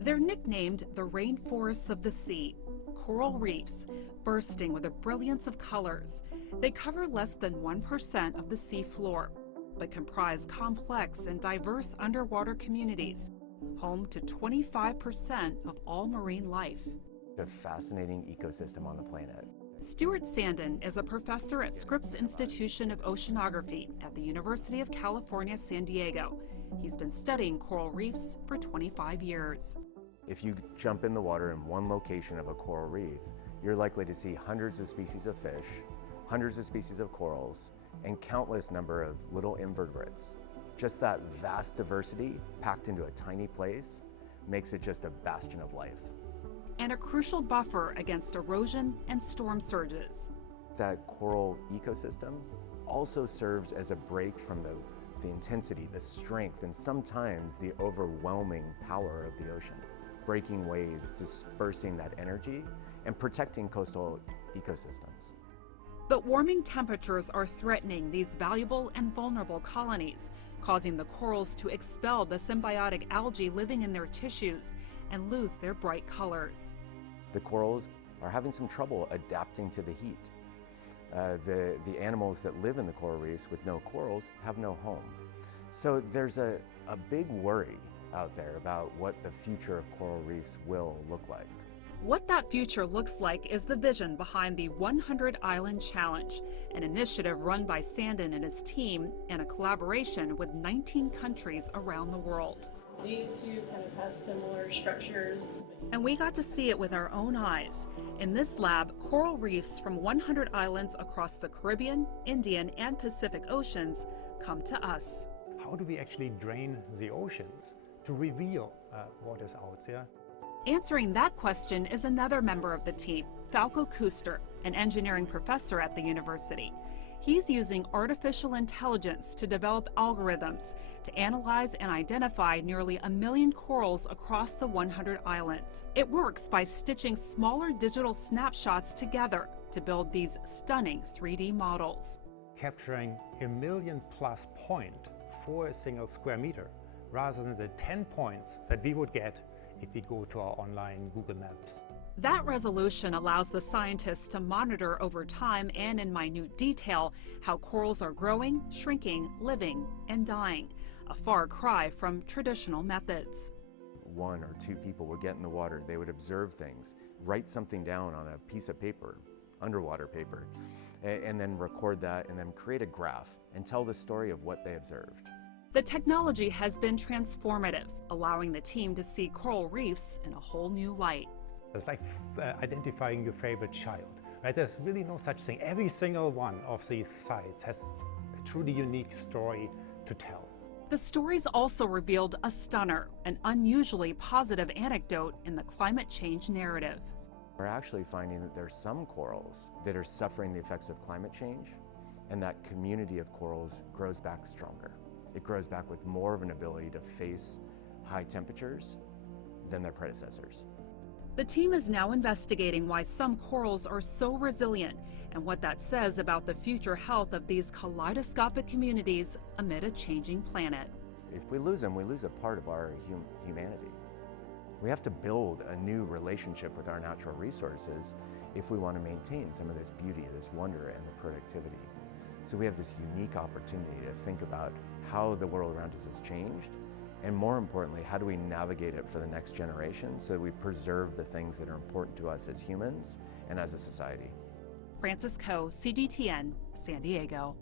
They're nicknamed the rainforests of the sea, coral reefs, bursting with a brilliance of colors. They cover less than 1% of the sea floor, but comprise complex and diverse underwater communities, home to 25% of all marine life. A fascinating ecosystem on the planet. Stuart Sandin is a professor at Scripps Institution of Oceanography at the University of California, San Diego. He's been studying coral reefs for 25 years. If you jump in the water in one location of a coral reef, you're likely to see hundreds of species of fish, hundreds of species of corals, and countless number of little invertebrates. Just that vast diversity packed into a tiny place makes it just a bastion of life. And a crucial buffer against erosion and storm surges. That coral ecosystem also serves as a break from the intensity, the strength, and sometimes the overwhelming power of the ocean. Breaking waves, dispersing that energy, and protecting coastal ecosystems. But warming temperatures are threatening these valuable and vulnerable colonies, causing the corals to expel the symbiotic algae living in their tissues and lose their bright colors. The corals are having some trouble adapting to the heat. The animals that live in the coral reefs with no corals have no home. So there's a big worry out there about what the future of coral reefs will look like. What that future looks like is the vision behind the 100 Island Challenge, an initiative run by Sandin and his team in a collaboration with 19 countries around the world. These two kind of have similar structures. And we got to see it with our own eyes. In this lab, coral reefs from 100 islands across the Caribbean, Indian, and Pacific Oceans come to us. How do we actually drain the oceans to reveal what is out there? Answering that question is another member of the team, Falco Kuster, an engineering professor at the university. He's using artificial intelligence to develop algorithms to analyze and identify nearly 1 million corals across the 100 islands. It works by stitching smaller digital snapshots together to build these stunning 3D models. Capturing 1 million plus point for a single square meter, rather than the 10 points that we would get if we go to our online Google Maps. That resolution allows the scientists to monitor over time and in minute detail how corals are growing, shrinking, living, and dying, a far cry from traditional methods. 1 or 2 people would get in the water, they would observe things, write something down on a piece of paper, underwater paper, and then record that and then create a graph and tell the story of what they observed. The technology has been transformative, allowing the team to see coral reefs in a whole new light. It's like identifying your favorite child, right? There's really no such thing. Every single one of these sites has a truly unique story to tell. The stories also revealed a stunner, an unusually positive anecdote in the climate change narrative. We're actually finding that there's some corals that are suffering the effects of climate change, and that community of corals grows back stronger. It grows back with more of an ability to face high temperatures than their predecessors. The team is now investigating why some corals are so resilient and what that says about the future health of these kaleidoscopic communities amid a changing planet. If we lose them, we lose a part of our humanity. We have to build a new relationship with our natural resources if we want to maintain some of this beauty, this wonder, and the productivity. So we have this unique opportunity to think about how the world around us has changed, and more importantly, how do we navigate it for the next generation so that we preserve the things that are important to us as humans and as a society. Frances Coe, CGTN, San Diego.